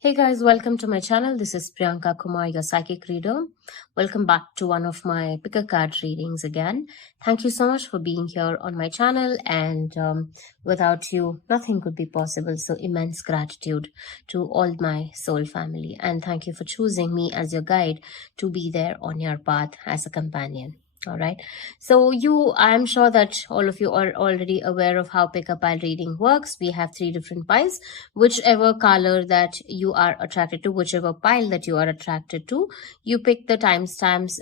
Hey guys, welcome to my channel. This is Priyanka Kumar, your psychic reader. Welcome back to one of my pick a card readings again. Thank you so much for being here on my channel, and without you, nothing could be possible. So immense gratitude to all my soul family, and thank you for choosing me as your guide to be there on your path as a companion. All right. So I'm sure that all of you are already aware of how pick a pile reading works. We have 3 different piles. Whichever color that you are attracted to, whichever pile that you are attracted to, you pick the timestamps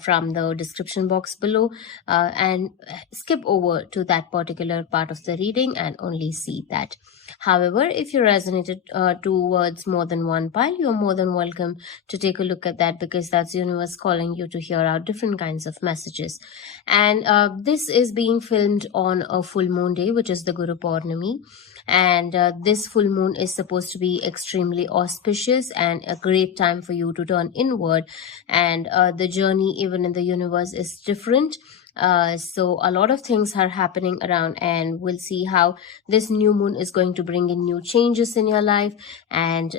from the description box below and skip over to that particular part of the reading and only see that. However, if you resonated towards more than one pile, you're more than welcome to take a look at that, because that's universe calling you to hear out different kinds of messages. And this is being filmed on a full moon day, which is the Guru Purnami. And this full moon is supposed to be extremely auspicious and a great time for you to turn inward. And the journey even in the universe is different. So a lot of things are happening around, and we'll see how this new moon is going to bring in new changes in your life, and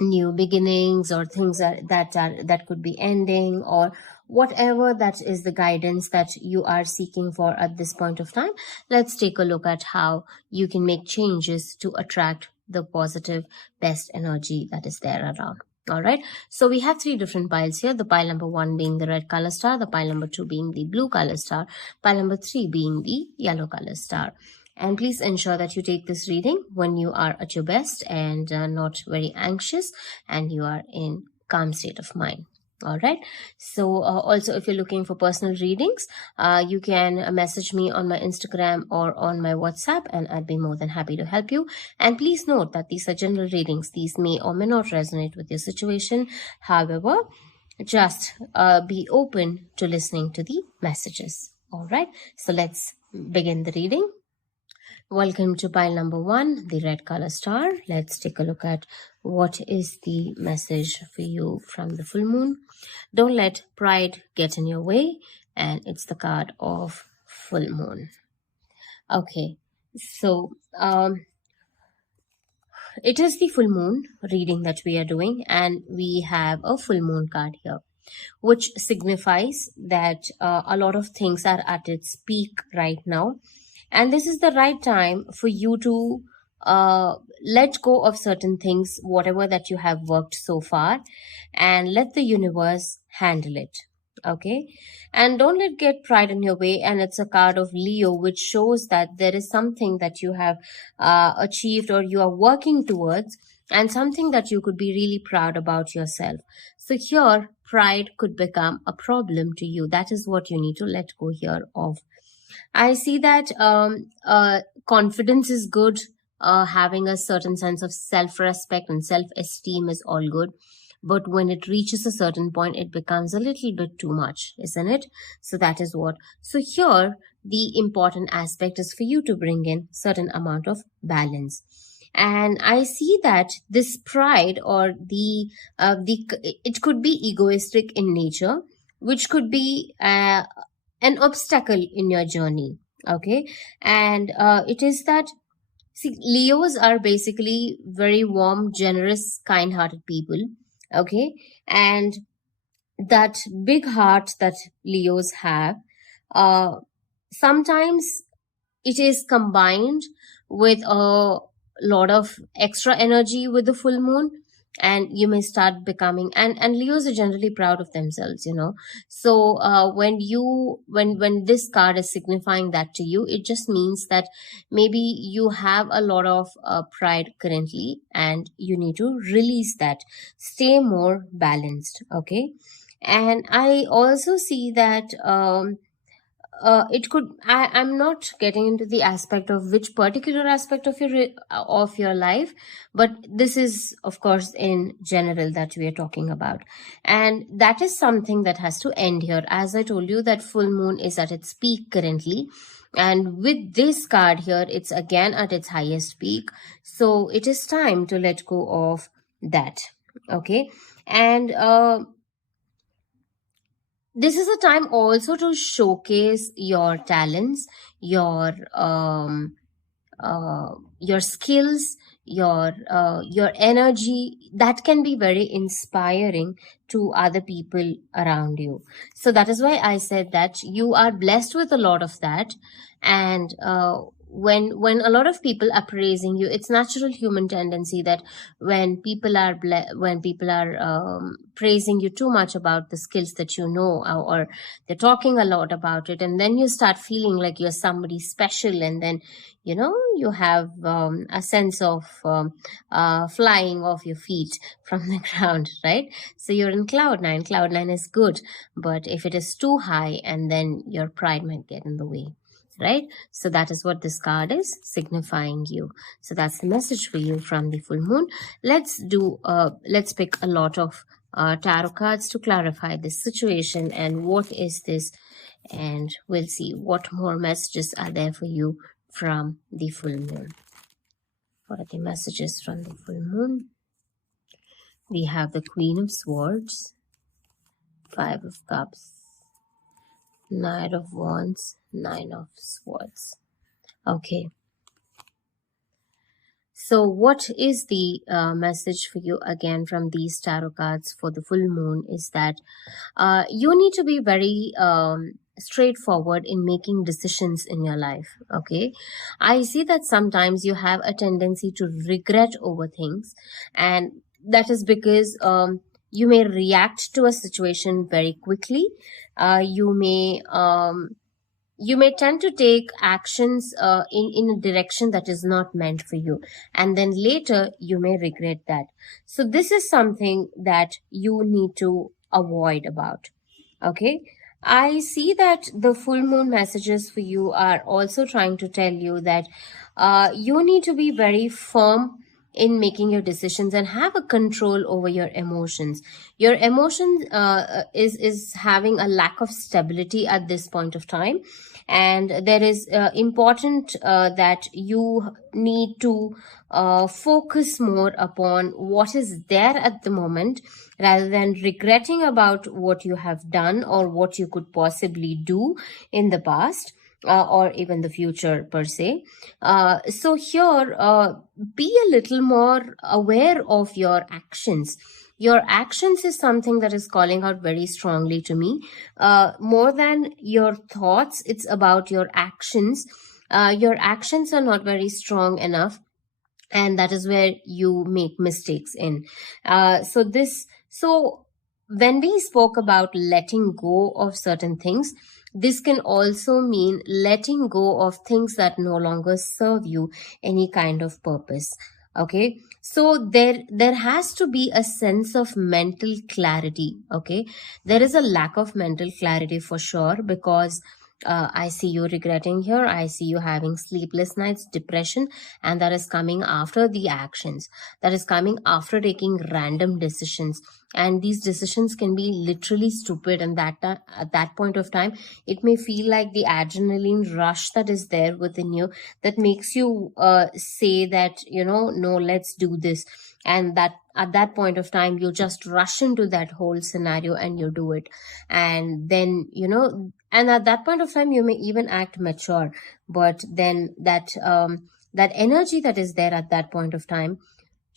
new beginnings, or things that could be ending, or whatever that is the guidance that you are seeking for at this point of time. Let's take a look at how you can make changes to attract the positive best energy that is there around. All right, so we have 3 different piles here. The pile number 1 being the red color star, the pile number 2 being the blue color star, pile number 3 being the yellow color star. And please ensure that you take this reading when you are at your best and not very anxious, and you are in calm state of mind. All right. So also, if you're looking for personal readings, you can message me on my Instagram or on my WhatsApp, and I'd be more than happy to help you. And please note that these are general readings. These may or may not resonate with your situation. However, just be open to listening to the messages. All right. So let's begin the reading. Welcome to pile number 1, the red color star. Let's take a look at what is the message for you from the full moon. Don't let pride get in your way, and it's the card of full moon. Okay, so it is the full moon reading that we are doing, and we have a full moon card here, which signifies that a lot of things are at its peak right now. And this is the right time for you to let go of certain things, whatever that you have worked so far, and let the universe handle it. Okay, and don't let get pride in your way. And it's a card of Leo, which shows that there is something that you have achieved, or you are working towards, and something that you could be really proud about yourself. So here, pride could become a problem to you. That is what you need to let go here of. I see that confidence is good. Having a certain sense of self-respect and self-esteem is all good. But when it reaches a certain point, it becomes a little bit too much, isn't it? So that is what. So here, the important aspect is for you to bring in certain amount of balance. And I see that this pride, or it could be egoistic in nature, which could be an obstacle in your journey. Okay, and it is that, see, Leos are basically very warm, generous, kind-hearted people. Okay, and that big heart that Leos have, sometimes it is combined with a lot of extra energy with the full moon, and you may start becoming, and Leos are generally proud of themselves, you know. So when this card is signifying that to you, it just means that maybe you have a lot of pride currently, and you need to release that. Stay more balanced. Okay, and I also see that it could, I'm not getting into the aspect of which particular aspect of your life, but this is of course in general that we are talking about, and that is something that has to end here. As I told you, that full moon is at its peak currently, and with this card here, it's again at its highest peak. So it is time to let go of that. Okay, and this is a time also to showcase your talents, your skills, your energy, that can be very inspiring to other people around you. So that is why I said that you are blessed with a lot of that. And when a lot of people are praising you, it's natural human tendency that when people are praising you too much about the skills that you know, or they're talking a lot about it, and then you start feeling like you're somebody special, and then you have a sense of flying off your feet from the ground, right? So you're in cloud 9. Cloud 9 is good, but if it is too high, and then your pride might get in the way, right? So that is what this card is signifying you. So that's the message for you from the full moon. Let's pick a lot of tarot cards to clarify this situation and what is this, and we'll see what more messages are there for you from the full moon. What are the messages from the full moon? We have the Queen of Swords, 5 of Cups, Knight of Wands, 9 of Swords. Okay. So what is the message for you again from these tarot cards for the full moon is that you need to be very straightforward in making decisions in your life. Okay, I see that sometimes you have a tendency to regret over things, and that is because you may react to a situation very quickly. You may tend to take actions in a direction that is not meant for you, and then later you may regret that. So this is something that you need to avoid about. Okay, I see that the full moon messages for you are also trying to tell you that you need to be very firm in making your decisions and have a control over your emotions. Your emotion is having a lack of stability at this point of time, and there is important that you need to focus more upon what is there at the moment, rather than regretting about what you have done or what you could possibly do in the past, or even the future per se. So here, be a little more aware of your actions. Your actions is something that is calling out very strongly to me. More than your thoughts, it's about your actions. Your actions are not very strong enough, and that is where you make mistakes in. So when we spoke about letting go of certain things, this can also mean letting go of things that no longer serve you any kind of purpose. Okay, so there has to be a sense of mental clarity. Okay, there is a lack of mental clarity for sure, because I see you regretting here. I see you having sleepless nights, depression, and that is coming after the actions. That is coming after taking random decisions. And these decisions can be literally stupid. And at that point of time, it may feel like the adrenaline rush that is there within you that makes you say that, no, let's do this. And that at that point of time, you just rush into that whole scenario and you do it. And then, and at that point of time, you may even act mature. But then that energy that is there at that point of time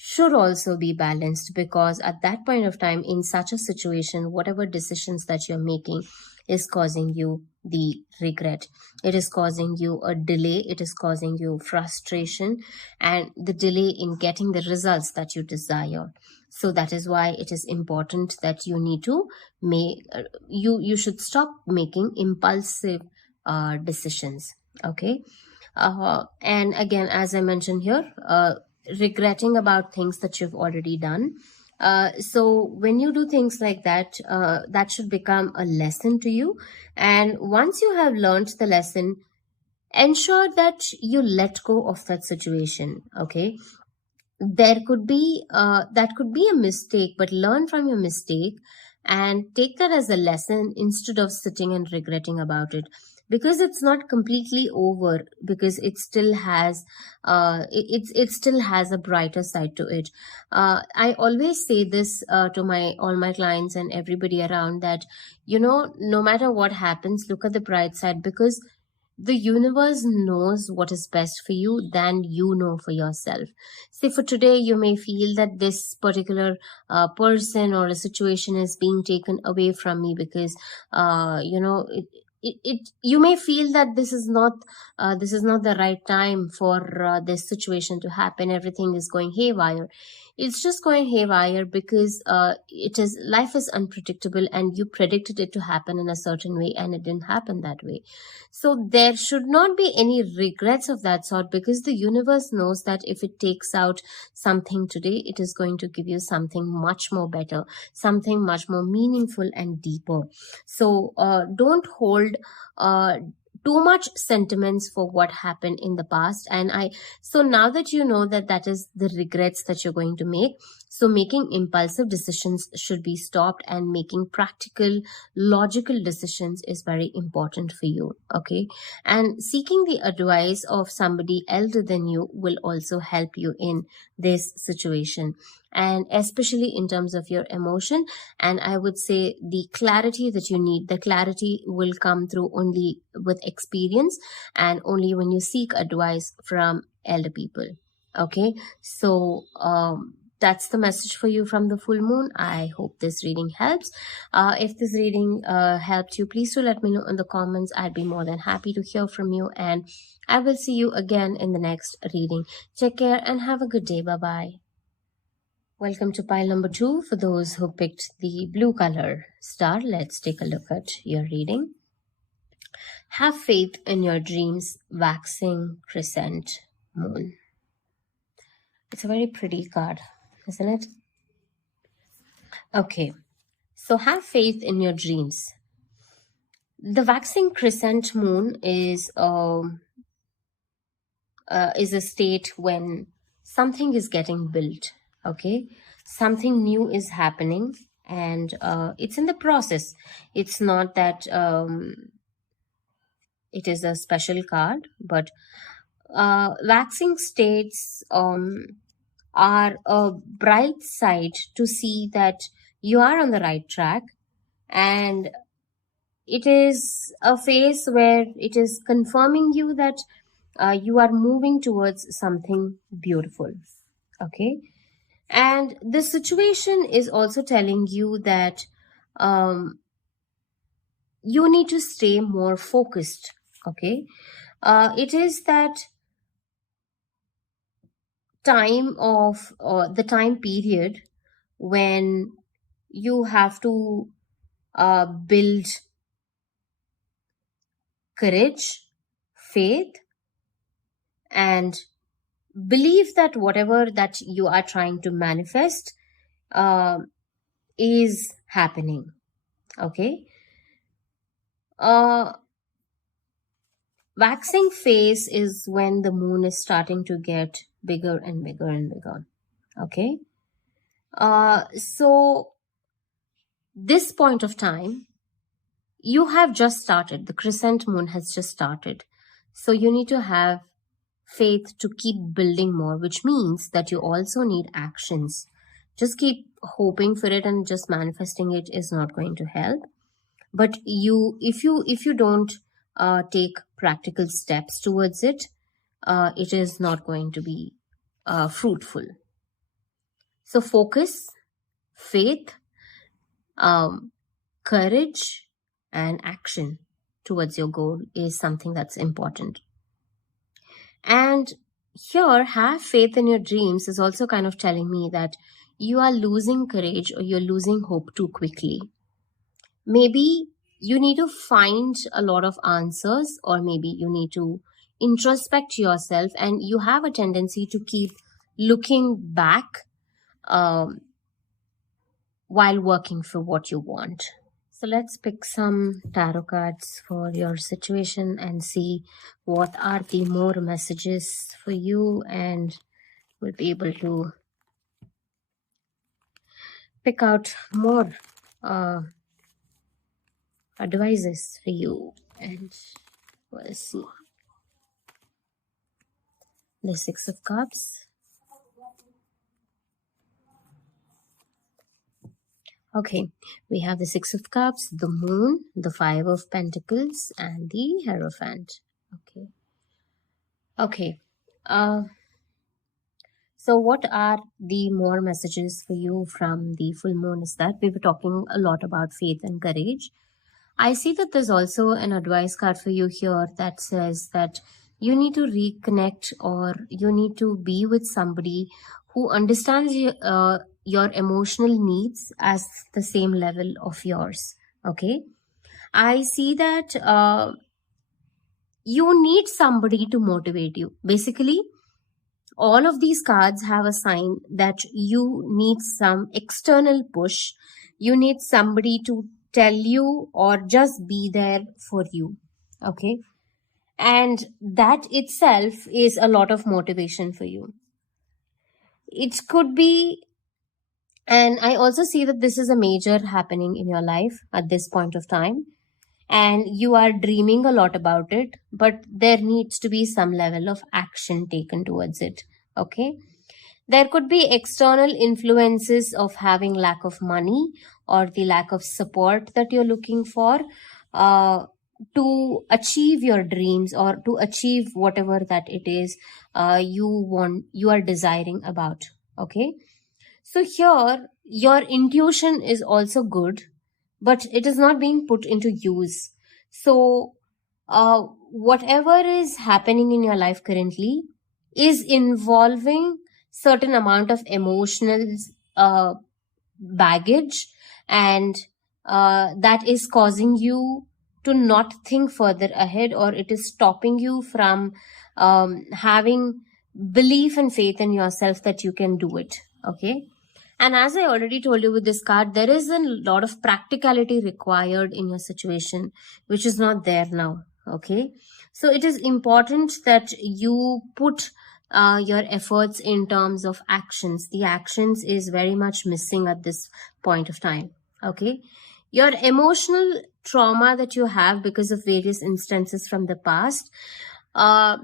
should also be balanced, because at that point of time, in such a situation, whatever decisions that you're making is causing you the regret. It is causing you a delay. It is causing you frustration and the delay in getting the results that you desire. So that is why it is important that you need to you should stop making impulsive decisions. Okay. And again, as I mentioned here, regretting about things that you've already done. So when you do things like that, that should become a lesson to you. And once you have learned the lesson, ensure that you let go of that situation. Okay, there could be that could be a mistake, but learn from your mistake and take that as a lesson instead of sitting and regretting about it, because it's not completely over, because it still has it still has a brighter side to it. I always say this to all my clients and everybody around, that no matter what happens, look at the bright side, because the universe knows what is best for you than you know for yourself. Say for today, you may feel that this particular person or a situation is being taken away from me because, you may feel that this is not the right time for this situation to happen. Everything is going haywire. It's just going haywire because life is unpredictable, and you predicted it to happen in a certain way and it didn't happen that way. So there should not be any regrets of that sort, because the universe knows that if it takes out something today, it is going to give you something much more better, something much more meaningful and deeper. So don't hold too much sentiments for what happened in the past. So now that you know that that is the regrets that you're going to make, so making impulsive decisions should be stopped, and making practical, logical decisions is very important for you. Okay. And seeking the advice of somebody elder than you will also help you in this situation, and especially in terms of your emotion. And I would say the clarity that you need, the clarity will come through only with experience, and only when you seek advice from elder people. Okay. So that's the message for you from the full moon. I hope this reading helps. If this reading helped you, please do let me know in the comments. I'd be more than happy to hear from you, and I will see you again in the next reading. Take care and have a good day. Bye bye. Welcome to pile number 2 for those who picked the blue color star. Let's take a look at your reading. Have faith in your dreams, waxing crescent moon. It's a very pretty card, isn't it? Okay, so have faith in your dreams. The waxing crescent moon is a state when something is getting built. Okay, something new is happening, and it's in the process. It's not that it is a special card, but waxing states are a bright side to see that you are on the right track, and it is a phase where it is confirming you that you are moving towards something beautiful. Okay. And the situation is also telling you that you need to stay more focused. Okay. It is that time of the time period when you have to build courage, faith, and believe that whatever that you are trying to manifest is happening. Okay. Waxing phase is when the moon is starting to get bigger and bigger and bigger. Okay. So this point of time, you have just started. The crescent moon has just started. So you need to have faith to keep building more, which means that you also need actions. Just keep hoping for it and just manifesting it is not going to help. But if you don't take practical steps towards it, it is not going to be fruitful. So focus, faith, courage, and action towards your goal is something that's important. And here, have faith in your dreams is also kind of telling me that you are losing courage or you're losing hope too quickly. Maybe you need to find a lot of answers, or maybe you need to introspect yourself, and you have a tendency to keep looking back while working for what you want. So let's pick some tarot cards for your situation and see what are the more messages for you, and we'll be able to pick out more advices for you. And we'll see. The Six of Cups. Okay, we have the Six of Cups, the Moon, the Five of Pentacles, and the Hierophant. Okay. Okay. Uh, so what are the more messages for you from the full moon is that we were talking a lot about faith and courage. I see that there's also an advice card for you here that says that you need to reconnect, or you need to be with somebody who understands your emotional needs as the same level of yours. Okay. I see that you need somebody to motivate you. Basically, all of these cards have a sign that you need some external push. You need somebody to tell you or just be there for you. Okay. And that itself is a lot of motivation for you. It could be, and I also see that this is a major happening in your life at this point of time, and you are dreaming a lot about it, but there needs to be some level of action taken towards it. Okay. There could be external influences of having lack of money or the lack of support that you're looking for uh, to achieve your dreams or to achieve whatever that it is you are desiring about. Okay. So here, your intuition is also good, but it is not being put into use. So, whatever is happening in your life currently is involving certain amount of emotional uh, baggage, and that is causing you to not think further ahead, or it is stopping you from having belief and faith in yourself that you can do it. Okay. And as I already told you with this card, there is a lot of practicality required in your situation, which is not there now. Okay. So it is important that you put your efforts in terms of actions. The actions is very much missing at this point of time. Okay. Your emotional trauma that you have because of various instances from the past uh,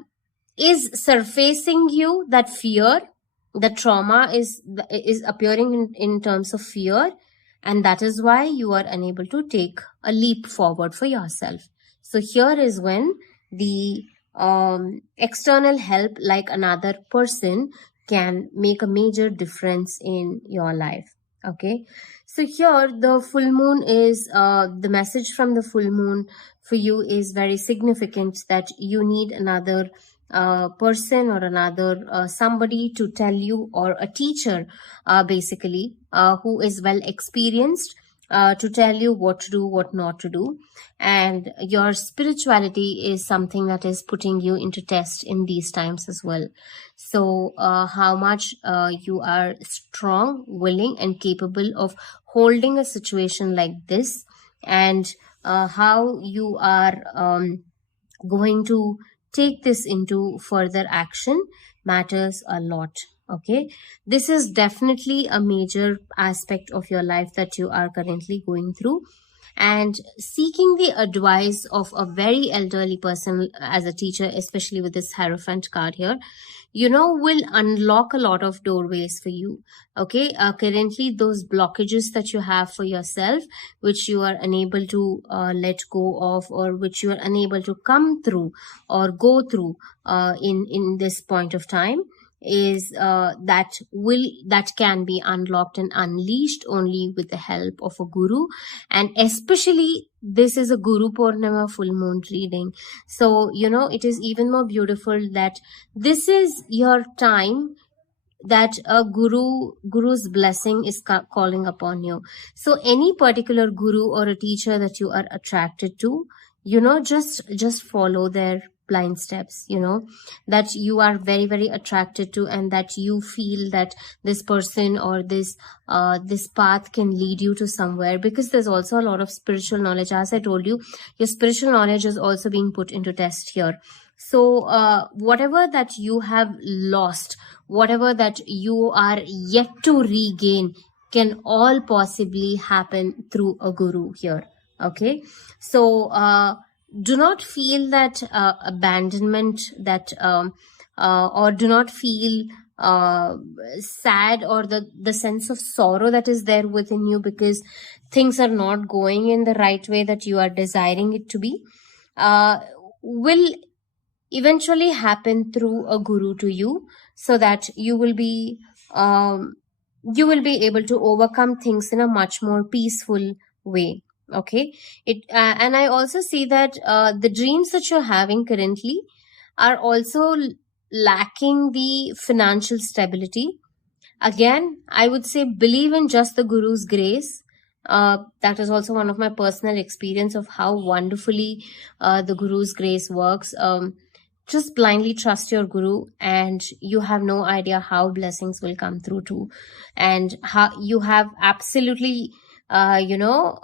is surfacing you that fear. The trauma is appearing in terms of fear, and that is why you are unable to take a leap forward for yourself. So here is when the external help, like another person, can make a major difference in your life. Okay. So here the full moon is the message from the full moon for you is very significant, that you need another person or another somebody to tell you, or a teacher basically who is well experienced to tell you what to do, what not to do. And your spirituality is something that is putting you into test in these times as well. So how much you are strong, willing, and capable of holding a situation like this, and how you are going to take this into further action matters a lot. Okay. This is definitely a major aspect of your life that you are currently going through, and seeking the advice of a very elderly person as a teacher, especially with this Hierophant card here, will unlock a lot of doorways for you. Okay. Currently, those blockages that you have for yourself, which you are unable to let go of, or which you are unable to come through or go through in this point of time, is that can be unlocked and unleashed only with the help of a guru. And especially, this is a Guru Purnima full moon reading, so it is even more beautiful that this is your time, that a guru's blessing is calling upon you. So any particular guru or a teacher that you are attracted to, just follow their blind steps, that you are very very attracted to, and that you feel that this person or this path can lead you to somewhere, because there's also a lot of spiritual knowledge. As I told you, your spiritual knowledge is also being put into test here. So whatever that you have lost, whatever that you are yet to regain, can all possibly happen through a guru here. Okay. So do not feel that abandonment, that or do not feel sad, or the sense of sorrow that is there within you because things are not going in the right way that you are desiring it to be. Will eventually happen through a guru to you, so that um, you will be able to overcome things in a much more peaceful way. Okay, and I also see that the dreams that you're having currently are also lacking the financial stability. Again, I would say believe in just the Guru's grace. That is also one of my personal experience of how wonderfully the Guru's grace works. Just blindly trust your Guru, and you have no idea how blessings will come through too, and how you have absolutely, I know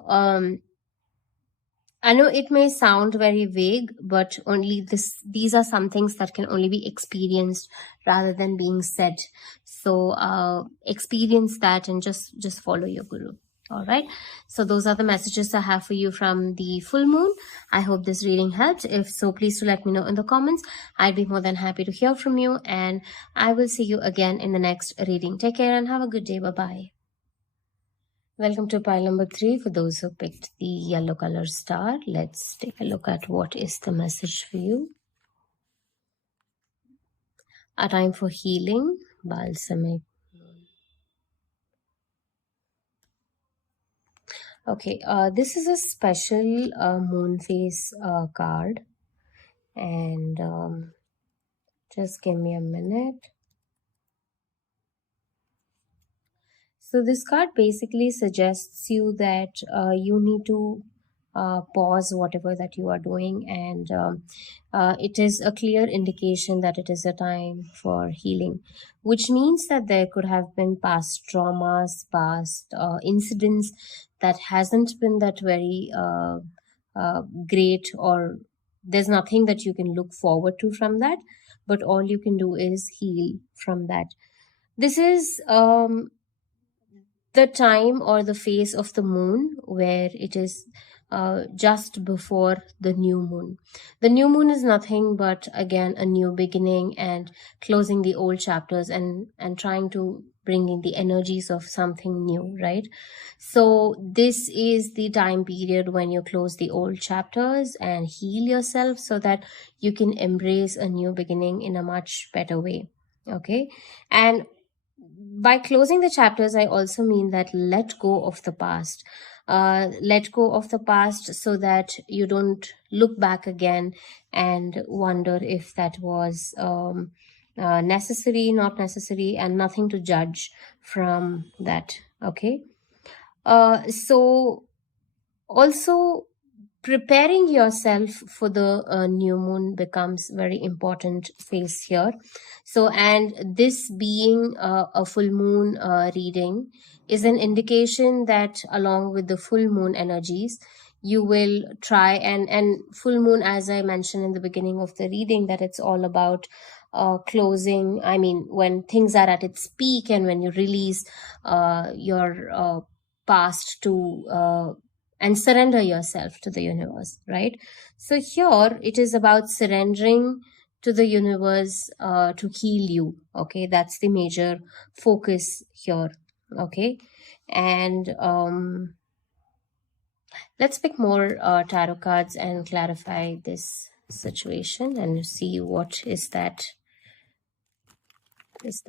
it may sound very vague, but only these are some things that can only be experienced rather than being said. So experience that and just follow your guru. All right. So those are the messages I have for you from the full moon. I hope this reading helped. If so, please do let me know in the comments. I'd be more than happy to hear from you, and I will see you again in the next reading. Take care and have a good day. Bye bye. Welcome to pile number 3 for those who picked the yellow color star. Let's take a look at what is the message for you. A time for healing, balsamic. Okay, this is a special moon phase card, and just give me a minute. So this card basically suggests you that you need to pause whatever that you are doing, and it is a clear indication that it is a time for healing, which means that there could have been past traumas, past incidents that hasn't been that very great, or there's nothing that you can look forward to from that, but all you can do is heal from that. This is the time or the phase of the moon where it is just before the new moon. The new moon is nothing but again a new beginning and closing the old chapters, and trying to bring in the energies of something new, right? So this is the time period when you close the old chapters and heal yourself so that you can embrace a new beginning in a much better way. Okay, and by closing the chapters, I also mean that let go of the past. Let go of the past so that you don't look back again and wonder if that was necessary, not necessary, and nothing to judge from that. Okay. So also preparing yourself for the new moon becomes very important phase here. So, and this being a full moon reading is an indication that along with the full moon energies, you will try, and full moon, as I mentioned in the beginning of the reading, that it's all about closing. I mean, when things are at its peak and when you release your past to and surrender yourself to the universe, right? So here it is about surrendering to the universe to heal you. Okay, that's the major focus here. Okay, and let's pick more tarot cards and clarify this situation and see what is the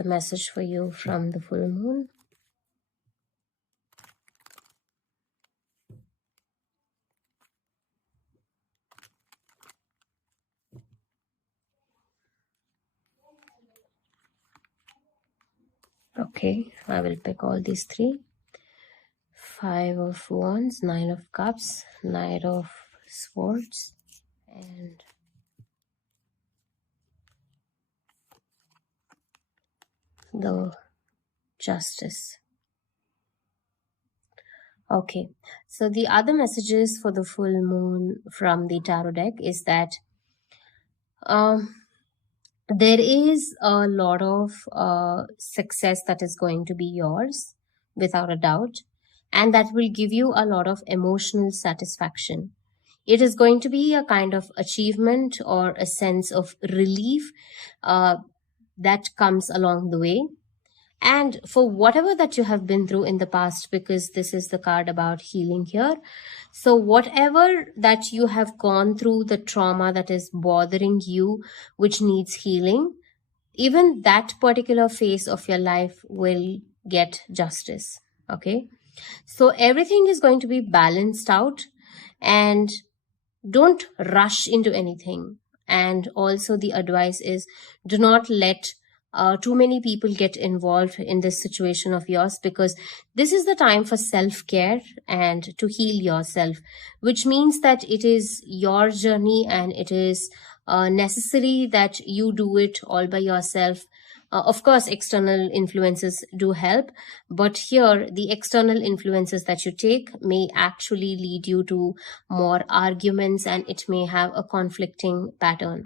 message for you from the full moon. Okay, I will pick all these three. 5 of Wands, 9 of Cups, Knight of Swords, and the Justice. Okay, so the other messages for the full moon from the tarot deck is that there is a lot of success that is going to be yours without a doubt, and that will give you a lot of emotional satisfaction. It is going to be a kind of achievement or a sense of relief that comes along the way. And for whatever that you have been through in the past, because this is the card about healing here. So whatever that you have gone through, the trauma that is bothering you, which needs healing, even that particular phase of your life will get justice. Okay. So everything is going to be balanced out, and don't rush into anything. And also the advice is, do not let too many people get involved in this situation of yours, because this is the time for self-care and to heal yourself, which means that it is your journey, and it is necessary that you do it all by yourself. Of course, external influences do help, but here the external influences that you take may actually lead you to more arguments, and it may have a conflicting pattern.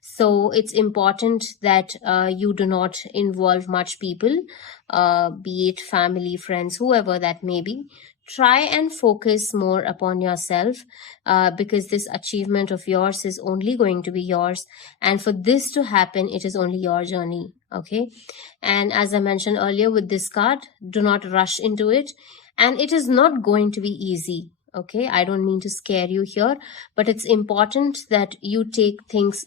So it's important that you do not involve much people, be it family, friends, whoever that may be. Try and focus more upon yourself, because this achievement of yours is only going to be yours. And for this to happen, it is only your journey. Okay. And as I mentioned earlier with this card, do not rush into it. And it is not going to be easy. Okay. I don't mean to scare you here, but it's important that you take things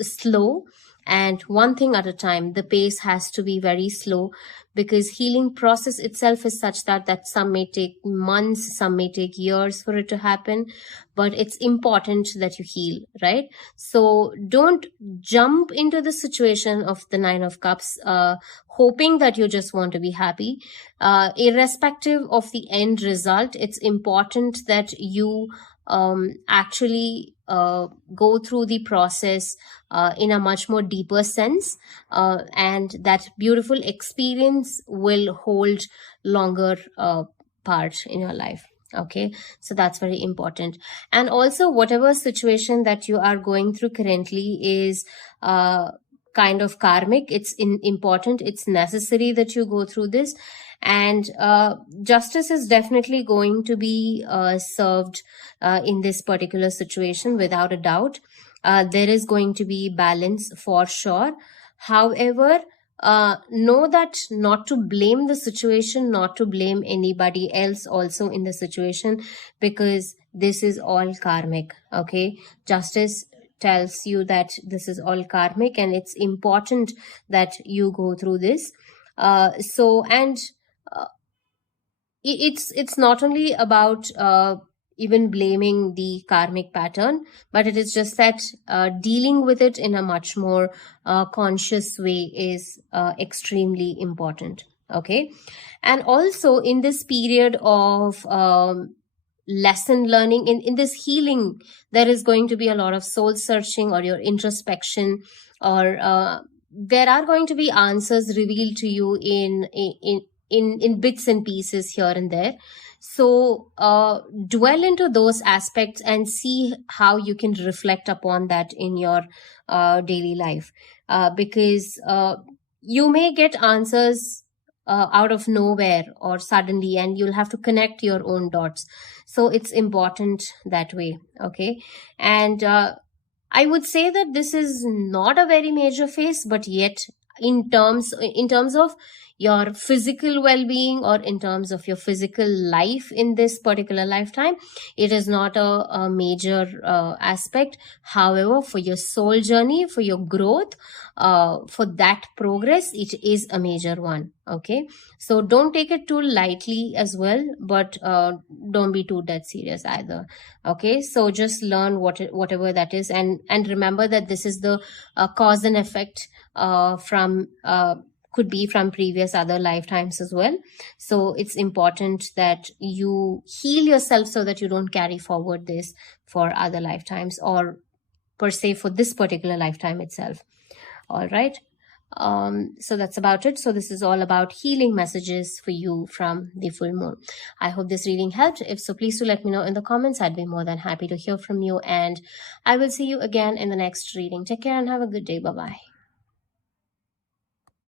slow, and one thing at a time. The pace has to be very slow, because healing process itself is such that some may take months, some may take years for it to happen, but it's important that you heal, right? So don't jump into the situation of the Nine of Cups, hoping that you just want to be happy. Irrespective of the end result, it's important that you actually go through the process in a much more deeper sense, and that beautiful experience will hold longer part in your life. Okay, so that's very important. And also, whatever situation that you are going through currently is kind of karmic. It's important, it's necessary that you go through this, and justice is definitely going to be served in this particular situation, without a doubt. There is going to be balance for sure. However, know that not to blame the situation, not to blame anybody else also in the situation, because this is all karmic. Okay, justice tells you that this is all karmic, and it's important that you go through this. And it's not only about even blaming the karmic pattern, but it is just that dealing with it in a much more conscious way is extremely important. Okay, and also in this period of lesson learning, in this healing, there is going to be a lot of soul searching, or your introspection, or there are going to be answers revealed to you in bits and pieces here and there. So dwell into those aspects and see how you can reflect upon that in your daily life, because you may get answers out of nowhere or suddenly, and you'll have to connect your own dots. So it's important that way. Okay, and I would say that this is not a very major phase, but yet in terms of your physical well-being, or in terms of your physical life in this particular lifetime, it is not a major aspect. However, for your soul journey, for your growth, for that progress, it is a major one. Okay, so don't take it too lightly as well, but don't be too dead serious either. Okay, so just learn whatever that is, and remember that this is the cause and effect from could be from previous other lifetimes as well. So it's important that you heal yourself so that you don't carry forward this for other lifetimes, or per se for this particular lifetime itself. All right. So that's about it. So this is all about healing messages for you from the full moon. I hope this reading helped. If so, please do let me know in the comments. I'd be more than happy to hear from you, and I will see you again in the next reading. Take care and have a good day. Bye-bye.